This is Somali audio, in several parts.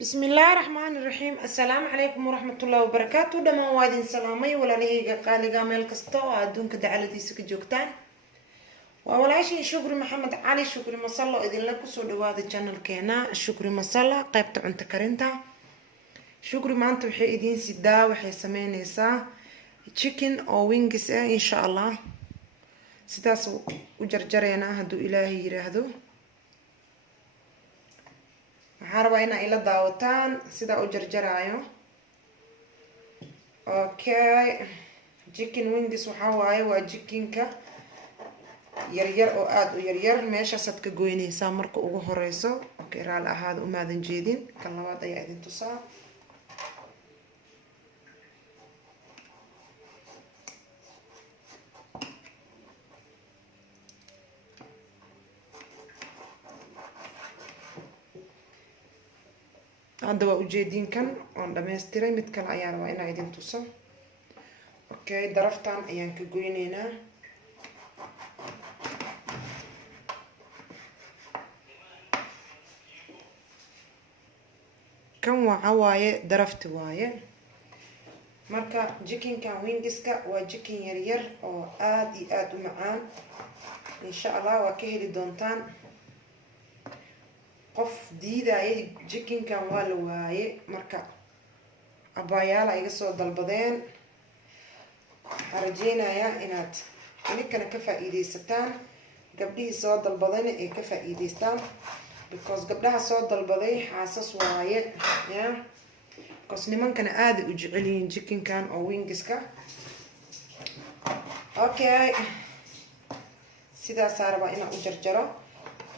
بسم الله الرحمن الرحيم. السلام عليكم ورحمة الله وبركاته. دمان وادين سلامي ولا ليهيغا قاليغا ميل كستو ادونك دعالديسا كجوجتان وولاشين شكري محمد علي شكري مصلى idin la kusoo dhawaada channelkeena shukri masala qaybta cunto karinta. shukri maanta waxay idin sidaa waxay sameynaysaa chicken oo wings ah insha Allah sidaas u jarjareena haduu Ilaahay yiraahdo. waxaan rabaa inaa ila daawataan sida u jarjaraayo. okay, chicken wings waxa waaye waa chickenka yaryar oo aad u yaryar meeshaas aad ka goynaysaa marka ugu horeyso. okay, raali ahaada umaadan jeedin kan labaad ayaa idin tusaa. hadda waa ujeedinkan oon dhammaystiray mid kale ayaan rabaa inaan idin tuso. okay, daraftan ayaan ka goynaynaa. kan waxa waaye darafti waaye. marka chickenkan wingska waa chicken yaryar oo aad iyo aad u macaan insha Allah waa ka heli doontaan. qof diidaayay chickenkan waa la waaye marka abayaala iga soo dalbadeen. waxaan rajeynayaa inaad idinkana ka faa'iidaysataan gabdhihii soo dalbadayna ay ka faa'iidaystaan because gabdhaha soo dalbaday xaasas waaye because nimankana aad u jecel yihiin chickenkan oo wingska. okay, sidaas rabaa inaan u jarjaro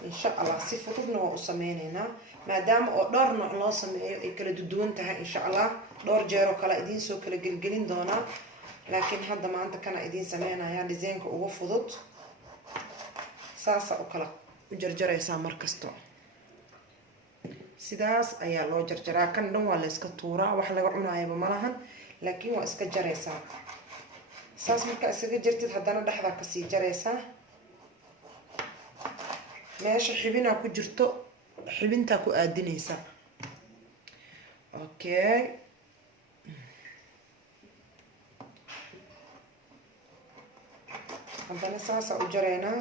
insha Allah si fududna waa u sameynaynaa maadaama oo dhowr nooc loo sameeyo ay kala duwan tahay. insha Allah dhowr jeer oo kala idin soo kala gelgelin doonaa laakiin hadda maanta kana idin sameynaya design-ka ugu fudud. saasa u kala u jarjaraysaa markasto sidaas ayaa loo jarjaraa. kan dhan waa la iska tuuraa wax laga cunaayaba malahan laakiin waa iska jaraysaa. saas marka isaga jartid haddana dhexda ka sii jaraysaa. meesha xibina ku jirto xibinta ku aadinaysa. okay, haddana saasa u jareynaa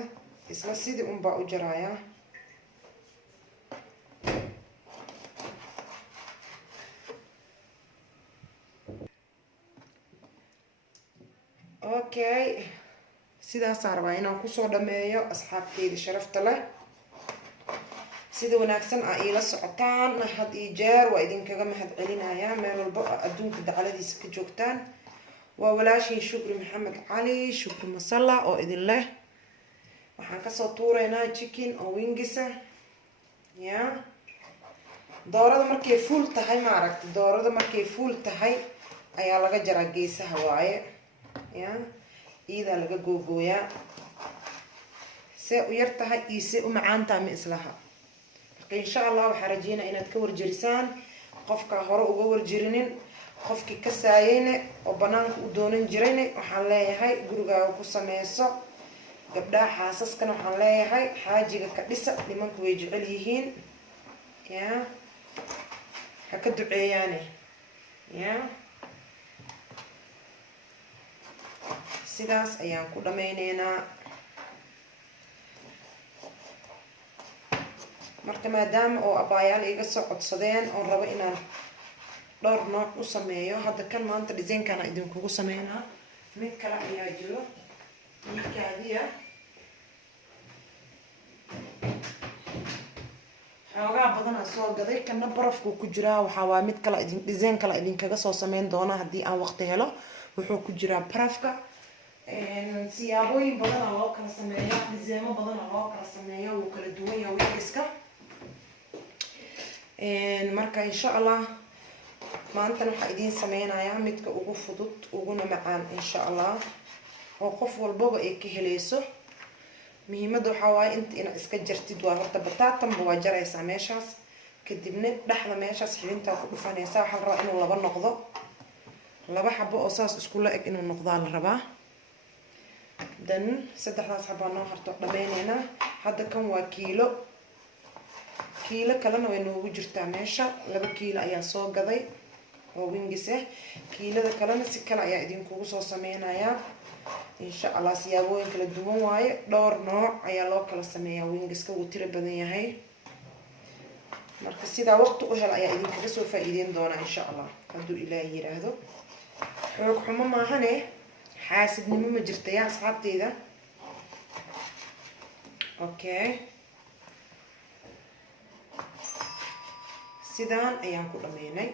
isla sidii un baa u jarayaa. okay, sidaas rabaa inaan kusoo dhameeyo asxaabteyda sharafta leh. sida wanaagsan aa ila socotaan had iyo jeer waa idinkaga mahad celinayaa meel walba adduunka dacaladiisa ka joogtaan. waa walaashin shukri maxamed cali shukri masala oo idin leh. waxaan kasoo tuuraynaa chicken oo wingisa doorada markay full tahay ma aragti doorada markay full tahay ayaa laga jaraa geesaha waaye iidaa laga googooyaa. see u yar tahay iyo see u macaan tahay ma islaha. insha Allah waxaan rajeynaa inaad ka warjarisaan qofka hore uga warjirinin qofkii ka saayayna oo banaanka u doonan jirayna waxaan leeyahay gurigaaga ku sameyso. gabdhaha xaasaskana waxaan leeyahay xaajiga ka dhisa nimanku way jecel yihiin ha ka duceeyaane sidaas ayaan ku dhameyneynaa. marka maadaama oo abayaal iga soo codsadeen oo rabo inaan dhowr nooc u sameeyo hadda kan maanta design-kana idinkugu sameynaa. mid kale ayaa jiro midkaadiya xoogaa badanaa soo gaday kana barafku ku jiraa. waxaa waa mid kale design kale idinkaga soo sameyn doona haddii aan waqti helo. wuxuu ku jiraa barafka siyaabooyin badanaa loo kala sameeya designo badanaa loo kala sameeya wuu kala duwan yahay wingska. marka insha Allah maantana waxaa idiin sameynayaa midka ugu fudud uguna macaan insha Allah oo qof walbaba ay ka helayso. muhiimada waxaa waaye inta inaad iska jartid waa horta bataatanba waa jaraysaa meeshaas kadibna dhexda meeshaas xibintaa ku dhufanaysaa. waxaa la rabaa inuu laba noqdo laba xabo oo saas isku la eg inuu noqdaa la rabaa. dan saddexdaas xabaa noo harto dhameyneynaa. hadda kan waa kiilo kiilo kalena way noogu jirtaa meesha 2 kiilo ayaa soo gaday oo wingis ah kiilada kalena si kale ayaa idinkugu soo sameynayaa insha Allah siyaabooyin kala duwan waaye dhowr nooc ayaa loo kala sameeyaa wingiska wuu tiro badan yahay marka sida waqti u hel ayaa idinkaga soo faa'iideyn doona insha Allah haduu Ilaahay yiraahdo xoog xumo maahane xaasidnimo ma jirta yaa asxaabteyda okay sidaan ayaan ku dhameynay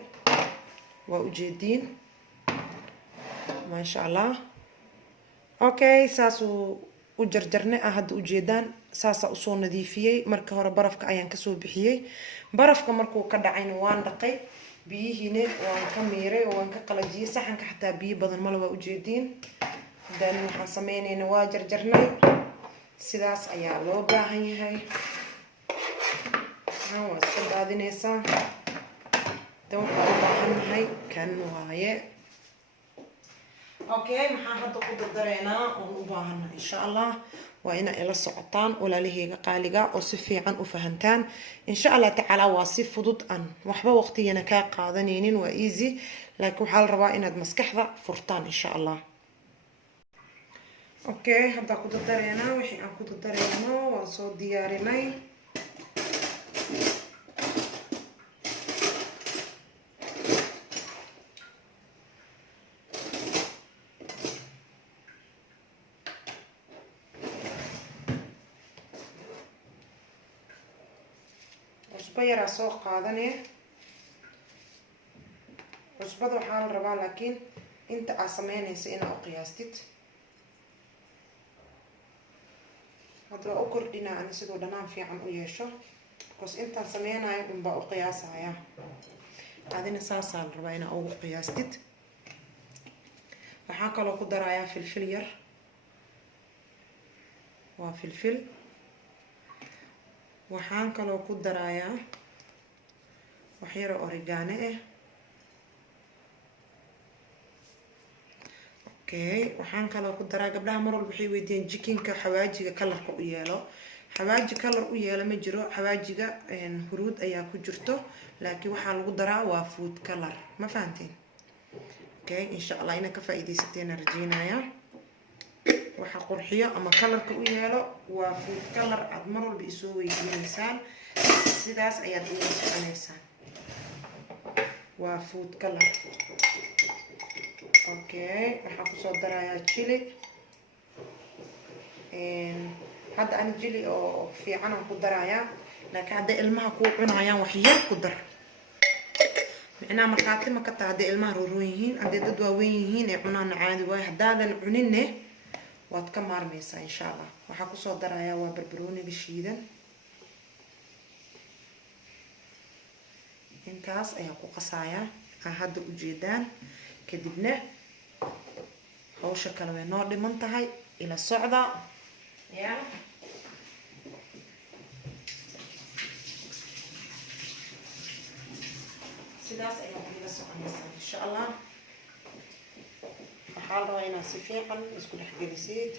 waa ujeediin ma sha Allah okay saasu u jarjarnay hadda ujeedaan saasa u soo nadiifiyay marka hore barafka ayaan ka soo bixiyay barafka markuu ka dhacayna waan dhaqay biyihiina waan ka miiray oo waan ka qalajiyay saxanka xataa biyo badan ma laba ujeediin dan waxaan sameeynayna waa jarjarnay sidaas ayaa loo baahan yahay waa iska daadinaysaa dan waxaan u baahannahay kan waaye okay maxaan hadda ku dardareynaa oon u baahannahay insha Allah waa ina ila socotaan walaalahayga qaaliga oo si fiican u fahantaan insha Allah tacaala waa si fudud aan waxba waqtigana ka qaadanaynin waa easy laakiin waxa la rabaa inaad maskaxda furtaan insha Allah okay hadda ku dardareynaa wixii aan ku dardareyno waan soo diyaarinay yara soo qaadanay cusbada waxaa la rabaa laakiin inta aad sameynaysa inaad u qiyaastid hadda waa u kordhinaa ani sidoo dhanaan fiican u yeesho because intaan sameynayo unbaa u qiyaasaya adina saasaa la rabaa inaad ugu qiyaastid waxaan kaloo ku darayaa filfil yar waa filfil waxaan kaloo ku darayaa wax yar oo oregano ah okay waxaan kaloo ku daraa gabdhaha mar walba waxay weydiiyeen jikinka xawaajiga kalarka u yeelo xawaaji kalar u yeelo ma jiro xawaajiga huruud ayaa ku jirto laakiin waxaa lagu daraa waa food color ma fahanteen okay insha Allah ina ka faa'iideysateen rajeenaya waxa qurxiyo ama kalarka u yeelo waa food color aad mar walba isoo weydiinaysaan sidaas ayaad ugu soconaysaan waa food color okay waxa ku soo darayaa chili hadda aan chili oo fiican aan ku darayaa laakiin hadda ilmaha ku cunayaan wax yar ku dar macnaha markaati ma ka tahay hadda ilmaha roon yihiin hadda dad waaweyn yihiin ee cunaan caadi waay hadaadan cuninne waad ka maarmaysaa insha Allah waxa ku soo darayaa waa barbarooniga shiidan intaas ayaa ku qasayaa hadda ujeedaan kadibna hawsha kale way noo dhiman tahay ila socda ya sidaas ayaa ila soconaysaa insha Allah waxaa la rabaa inaad si fiican isku dhex gelisid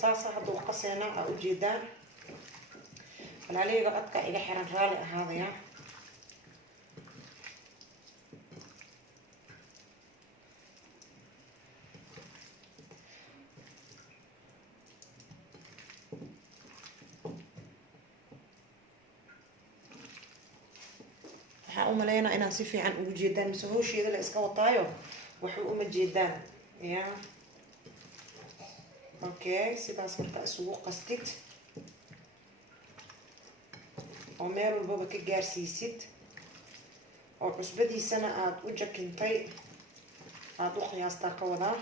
saasa hadda u qaseena aa ujeedaan walaaleyga codka iga xiran raali ahaadaya waxaan u maleynaa inaan si fiican ugu jeedaan mise hawsheeda la iska wataayo waxa uma jeedaan ya okay sidaas marka isugu qastid oo meel walba ka gaarsiisid oo cusbadiisana aad u jakintay aad u qiyaastaa ka wadaa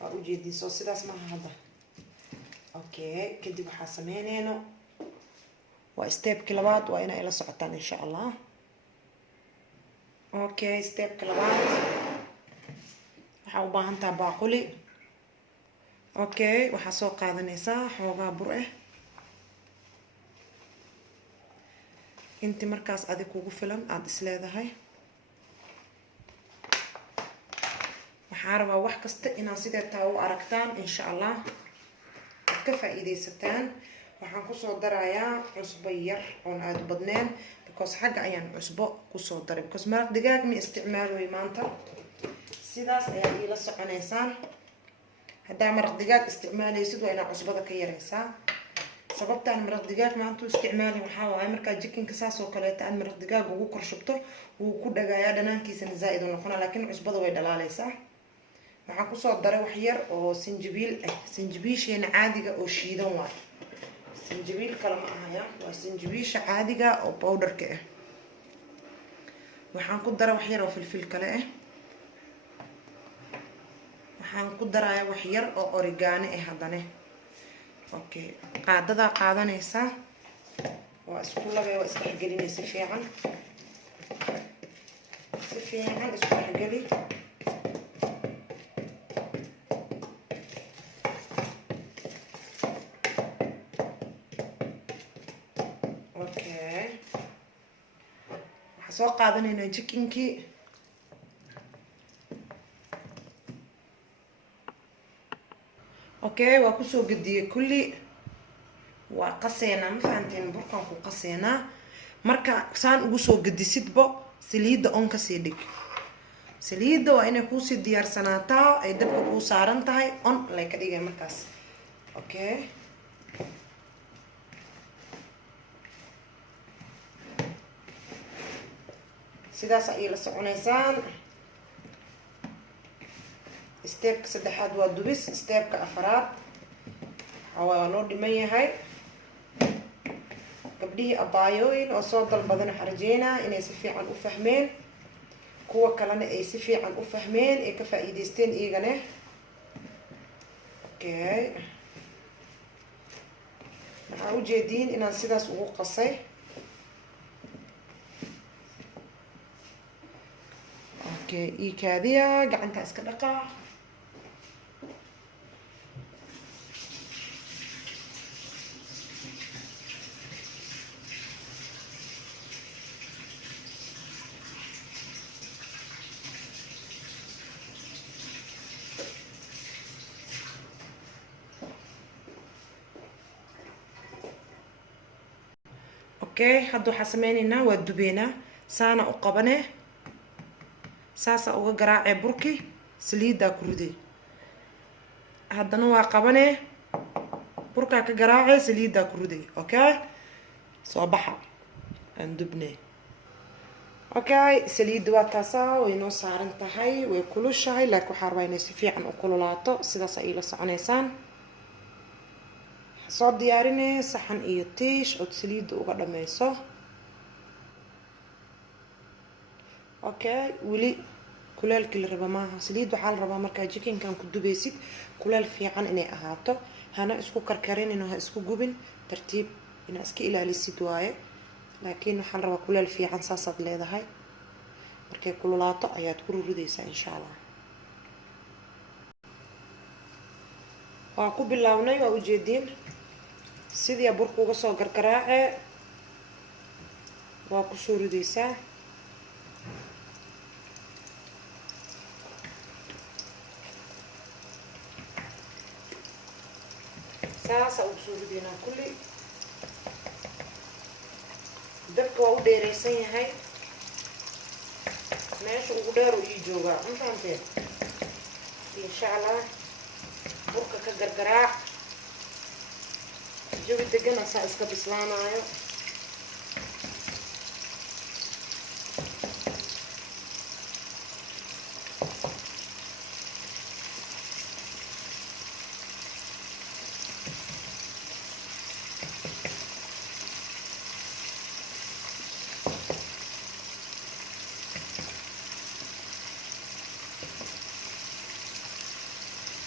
oo u jeediso sidaas ma hadda okay kadib waxa sameeynayno waa step labaad waa inay la socotaan insha Allah okay step labaad waxa u baahan tahay baaquli okay waxaa soo qaadanaysaa xoogaa bur ah inti markaas adig kugu filan aad isleedahay waxaan rabaa wax kasta inaan sidee taa u aragtaan insha allah aad ka faa'iidaysataan waxaan kusoo darayaa cusbo yar oon aad u badneen because xagga ayaan cusbo kusoo daray because maraq digaag ma isticmaaloy maanta sidaas ayaa iila soconaysaan haddaa maraq digaag isticmaalaysid waa inaad cusbada ka yaraysaa sababtaan maraq digaag maanta u isticmaalin waxaa waaye markaa jikinka saas oo kaleeta aad maraq digaag ugu kor shubto wuu ku dhagaayaa dhanaankiisana zaa'id u noqonaa laakiin cusbada way dhalaalaysaa waxaan kusoo daray wax yar oo sinjibiil ah sinjibiisheena caadiga oo shiidan waay sinjibiil kale ma ahaya waa sinjibiisha caadiga oo powderka ah waxaan ku daray wax yar oo filfil kale ah waxaan ku daraya wax yar oo oregano ah haddana okay qaadadaa qaadanaysaa waa isku labay waa isdhexgelinay si fiican isku dhexgeli okay waxaan soo qaadanaynaa jikinkii okay waa kusoo gediyey kulli waa qaseynaa ma fahanteen burkaan ku qaseynaa marka saan ugu soo gedisidbo saliidda on kasii dhig saliidda waa inay kuusii diyaarsanaataa ay dabka kuu saaran tahay on lay ka dhigay markaas okay sidaas ay la soconaysaan steepka saddexaad waa dubis steepka afaraad waa loo dhiman yahay gabdhihii abaayooyin oo soo dalbadan waxaan rajeynaa inay si fiican u fahmeen kuwa kalena ay si fiican u fahmeen ay ka faa'iidaysteen iyagana okay waxaa ujeediin inaan sidaas ugu qasay okay iikaadiya gacanta iska dhaqaa okay hadda waxaa sameynaynaa waa dubeynaa saana u qabane saasa uga garaacee burki saliiddaa ku riday haddana waa qabane burkaa ka garaacee saliiddaa ku riday okay soo baxa aan dubnay okay saliidda waa taasaa way noo saaran tahay way kulushahay laakiin waxaa rabaa inay si fiican u kululaato sidaas ay la soconaysaan soo diyaarinay saxan iyo tiish ood saliidda uga dhameyso okay weli kuleelkii la raba maaha saliid waxaa la rabaa markaa jikinkan ku dubaysid kuleel fiican inay ahaato hana isku karkarinin oo ha isku gubin tartiib inaa iska ilaalisid waaye laakiin waxaa la rabaa kuleel fiican saasaad leedahay markay kululaato ayaad ku ruridaysaa insha allah waa ku bilownay waa ujeediin sidii burka uga soo gargaraacee waa kusoo ridaysaa saasa ugu soo ridaynaa kulli dabka waa u dheeraysan yahay meesha ugu dheer u ii joogaa ma fahanteen insha allah burka ka gargaraac jawi degan asaa iska bislaanayo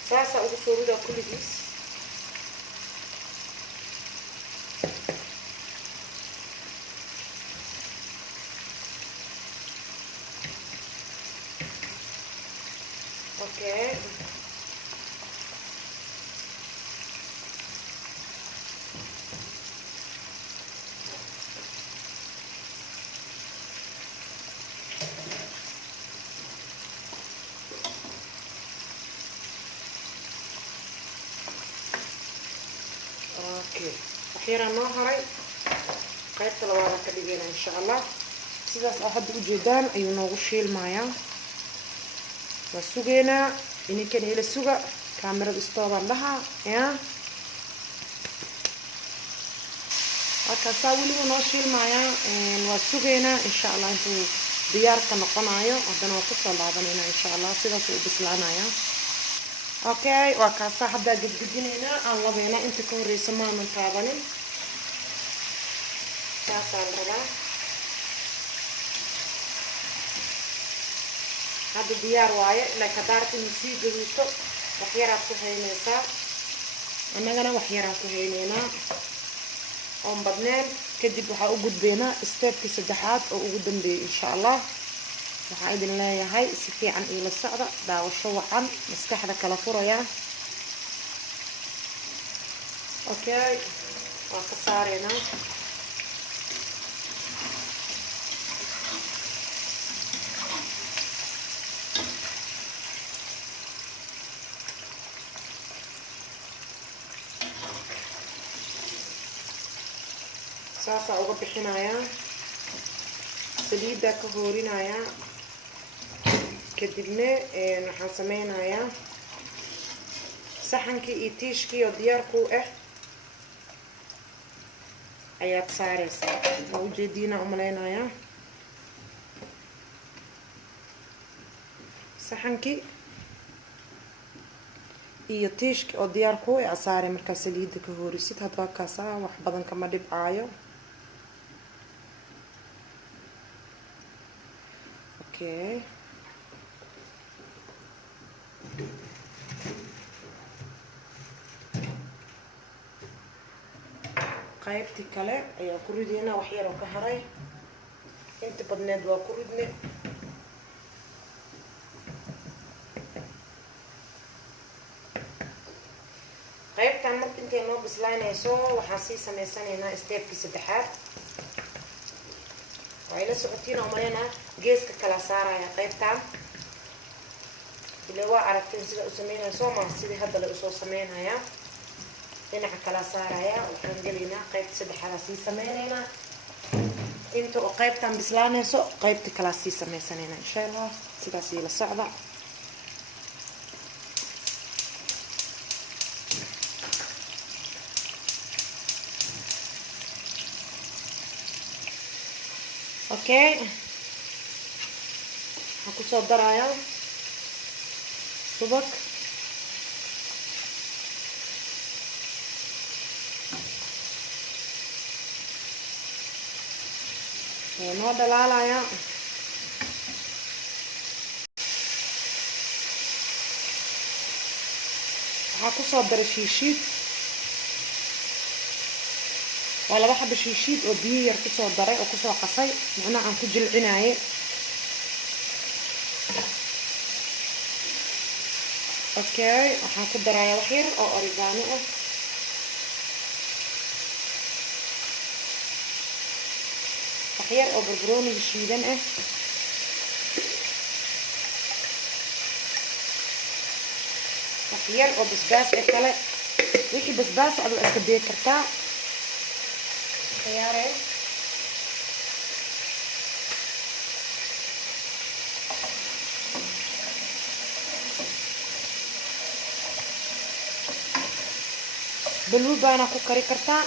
saasa ugu soo ridaa kulligiis okay اوكي اخيرا نو هراي qaybta labaad ka dhigayna insha Allah sidaas oo hadda u jeedaan ayuu noogu shiilmayaa waa sugeynaa ininkan ila suga kaamirada istooban dhaha halkaasaa weliba noo shiilmayaa waa sugeynaa insha Allah intuu diyaar ka noqonayo haddana waa kusoo laabanayna insha Allah sidaas u bislaanaya okay waa kaasaa hadda gudgudinaynaa aan labeena inta ka horeysa maanan taabanin saasaan rabaa hadda diyaar waaye ilaa kadaarta inuu sii gaduuto wax yaraad ku haynaysaa annagana wax yaraan ku haynaynaa oon badneen kadib waxaa u gudbeynaa steepkii saddexaad oo ugu dambeeyay insha Allah waxaan idin leeyahay si fiican ila socda daawasho wacan maskaxda kala furaya okay waa ka saareynaa saasa uga bixinayaa saliidda ka hoorinayaa kadibna waxaan sameynayaa saxankii iyo tiishkii oo diyaar ku ah ayaad saaraysaa waa ujeediina umaleynayaa saxankii iyo tiishkii oo diyaar ku ah saaray markaa saliidda ka hoorisid hadda kaasaa wax badan kama dhibcaayo okay qaybtii kale ayaa ku ridaynaa wax yar oo ka haray inta badneed waa ku ridne qaybtan marka intay noo bislaanayso waxaan sii sameysanaynaa steepkii saddexaad waa ila socotiin oo maleynaa geeska kala saaraya qaybtan ilaa waa aragteen sida u sameynaya soo maa sidii hadda la usoo sameynayaa dhinaca kala saaraya waxaan gelaynaa qaybta saddexaad sii sameynaynaa inta oo qaybtan bislaanayso qaybta kala sii sameysanaynaa insha Allah sidaas ila socda okay waxaan kusoo darayaa subag noo dhalaalaya waxaa kusoo daray shiishiid waa laba xabo shiishiid oo biyo yar kusoo daray oo kusoo qasay macnaha aan ku jilcinaaye okay waxaan ku darayaa wax yar oo oregano ah wax yar oo barbarooni shiidan ah wax yar oo basbaas kale wixii basbaas aad iska deeg kartaa khiyaare baluubana ku kari kartaa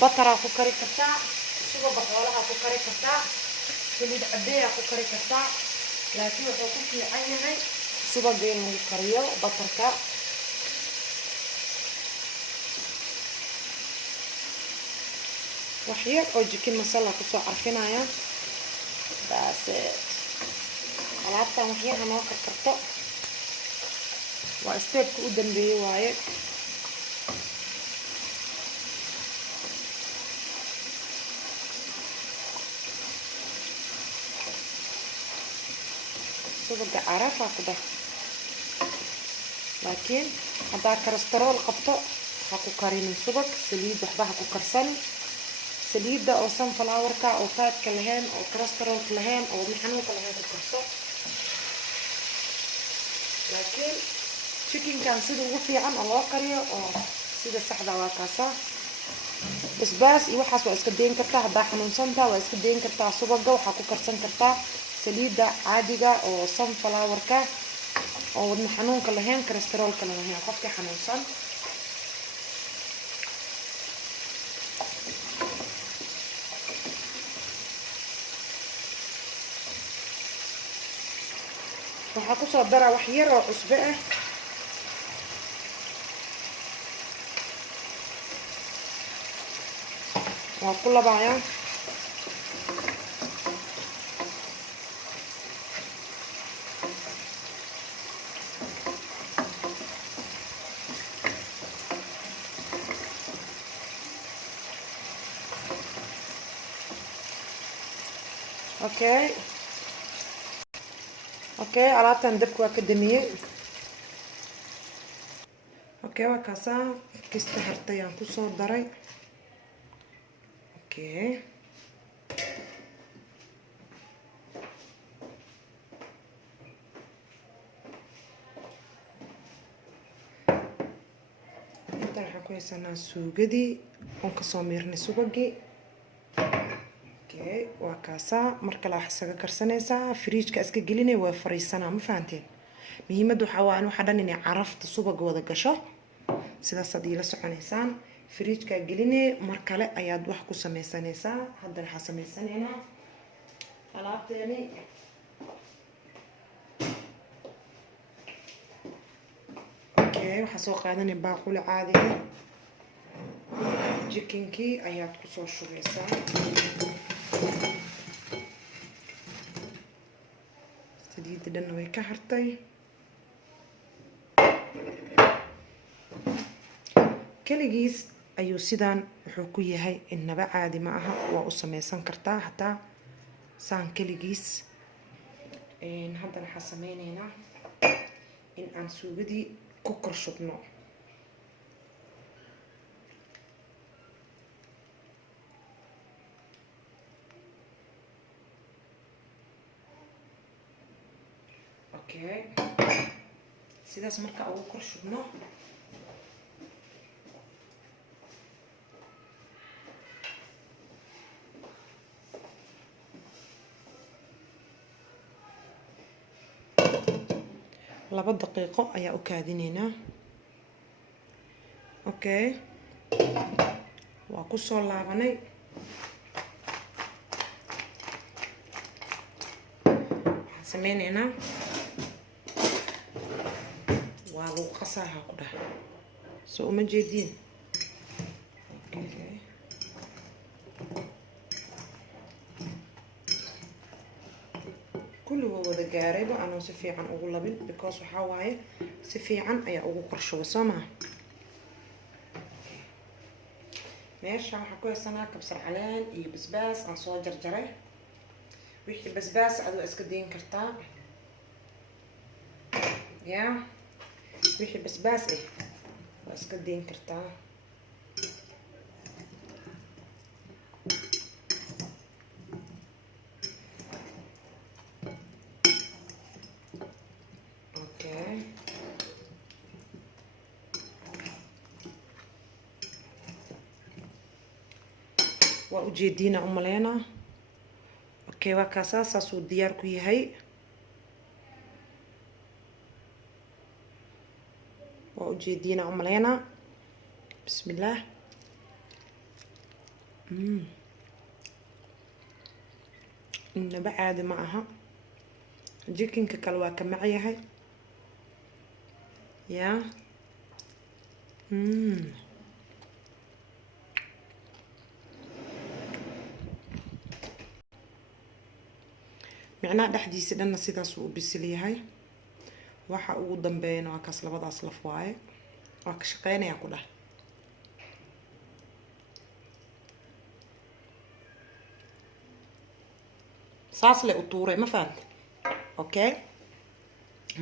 batara ku kari kartaa suugo xoolaha ku kari kartaa saliid cadeeya ku kari kartaa laakiin wuxuu ku fiican yahay suugo in lagu kariyo batarka waxyar oo jikin masala ku soo carfinaya baas alaabtan waxyar noo karkarto waa steepka u dambeeyay waaye suuga carafa ku dah laakiin hadaa kolestarool qabto ha ku karinin subag saliid waxba ha ku karsan saliida oo sunflower-ka oo faatka lahayn oo kolestaroolka lahayn oo xanuunka lahayn ku karso laakiin chicken kan sida ugu fiican oo loo kariyo oo sida saxda waa kaasa basbaas iyo waxaas waa iska dayn kartaa haddaa xanuunsantaa waa iska dayn kartaa subaga waxaa ku karsan kartaa saliidda caadiga oo sunflowerka oo wadna xanuunka lahayn kolestaroolka lahayn qofka xanuunsan waxaa ku soo daraa wax yar oo cusbo ah waa ku labaaya okay alaabtan dabka waa ka damiyey okay waa kaasaa kista hartay aan ku soo daray okay intaan waxaan ku haysanaa suugadii oon kasoo miirnay subagii okay waa kaasaa mar kale wax isaga karsanaysaa fridge-ka iska gelinay waa fariisanaa ma fahanteen muhiimadda waxaa waa in waxa dhan inay carafta subaga wada gasho sidaas aad ila soconaysaan fridge-ka gelinay mar kale ayaad wax ku sameysanaysaa hadda waxaa sameysanaynaa alaabteeni okay waxaa soo qaadanay baaquli caadiga jikinkii ayaad kusoo shubeysaa saliidda dhanna way ka hartay kaligiis ayuu sidaan wuxuu ku yahay innaba caadi ma aha waa u sameysan kartaa hataa saan kaligiis haddana waxaa sameyneynaa in aan suugadii ku kor shubno okay sidaas marka ugu kor shubno laba daqiiqo ayaa u kaadineynaa okay waa ku soo laabanay waxaan sameyneynaa waa lagu qasaha ku dhah soo uma jeediin okay kulli waa wada gaarayba anoo si fiican ugu labin because waxaa waaye si fiican ayaa ugu qorshuba soo maha meesha waxaa ku haysanaa kabsar caleen iyo basbaas aan soo jarjaray wixii basbaas aad waa iska dayn kartaa ya wixii basbaas ah waa iska dayn kartaa waa ujeediina umaleena okay waa kaasaa saasuu diyaar ku yahay waa ujeediina umaleena bismillaah innaba caadi ma aha jikinka kale waa ka mac yahay ya micnaha dhexdiisa dhanna sidaas uu u bisil yahay waxa ugu dambeeyana waa kaas labadaas laf waaye waa ka shaqeynaya ku dhah saas le u tuuray ma fahanta okay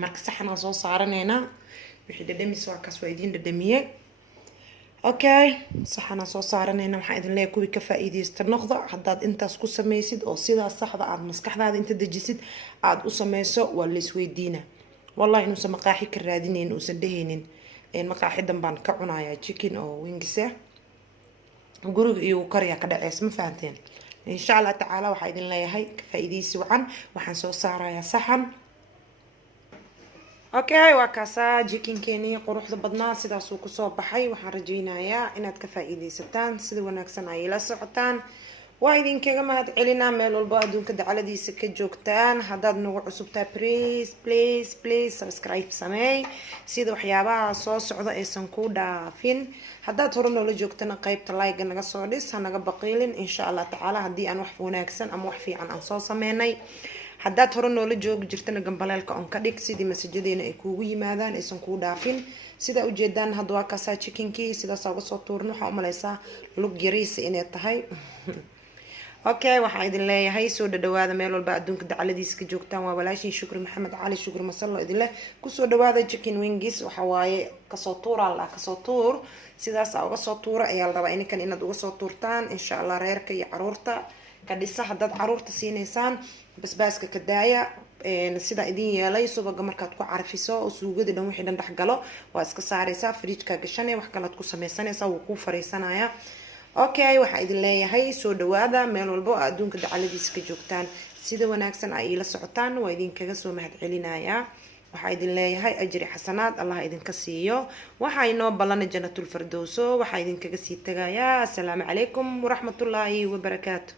marka saxan aan soo saaraneynaa wixii dhadhamis waa kaas waa idiin dhadhamiyey okay saxan aan soo saaraneynaa waxaan idin leeyahay kuwii ka faa'iideysta noqda haddaad intaas ku sameysid oo sidaas saxda aad maskaxdaada inta dejisid aad u sameyso waa la isweydiina wallahi inuusan maqaaxi ka raadinayn uusan dhehaynin maqaaxidan baan ka cunayaa chicken oo wingisa guriga iyo kariya ka dhaceys ma fahanteen insha Allah tacaala waxaa idin leeyahay ka faa'iideysi wacan waxaan soo saarayaa saxan okay waa kaasaa jikinkeeni quruxda badnaa sidaas uu kusoo baxay waxaan rajaynayaa inaad ka faa'iideysataan sida wanaagsan ay la socotaan waa idinkaga mahad celinaa meel walba adduunka dacaladiisa ka joogtaan haddaad nagu cusubtaa please subscribe sameey sida waxyaabaha soo socda aysan ku dhaafin haddaad hore noola joogtana qaybta like naga soo dhis hanaga baqiilin insha Allah tacaala haddii aan wax wanaagsan ama wax fiican aan soo sameynay haddaad hore noola joogi jirtana gambaleelka on ka dhig sidii masajadeena ay kuugu yimaadaan aysan kuu dhaafin sida ujeedaan hadda waa kaasaa chickenkii sidaas uga soo tuurno waxaa u malaysaa lug yariisa inay tahay okay waxaan idin leeyahay soo dhawaada meel walba adduunka dacaladiisa ka joogtaan waa walaashin shukri maxamed cali shukri masallo idin leh kusoo dhawaada chicken wings waxa waaye kasoo tuura la kasoo tuur sidaas uga soo tuura ayaa la rabaa ininkan inaad uga soo tuurtaan insha Allah reerka iyo caruurta ka dhisa haddaad caruurta siinaysaan basbaaska ka daaya sida idin yeelay subaga markaad ku carfiso oo suugada dhan wixii dhan dhex galo waa iska saaraysaa fridge-ka gashanay wax kale aad ku sameysanaysaa wuu ku fariisanaya okay waxaa idin leeyahay soo dhawaada meel walba oo adduunka dacaladiisa ka joogtaan sida wanaagsan ay ila socotaan waa idinkaga soo mahad celinayaa waxaa idin leeyahay ajri xasanaad Allah idinka siiyo waxa inoo ballan jannatul firdawso waxaa idinkaga sii tagayaa assalaamu calaykum waraxmatullaahi wabarakaatuh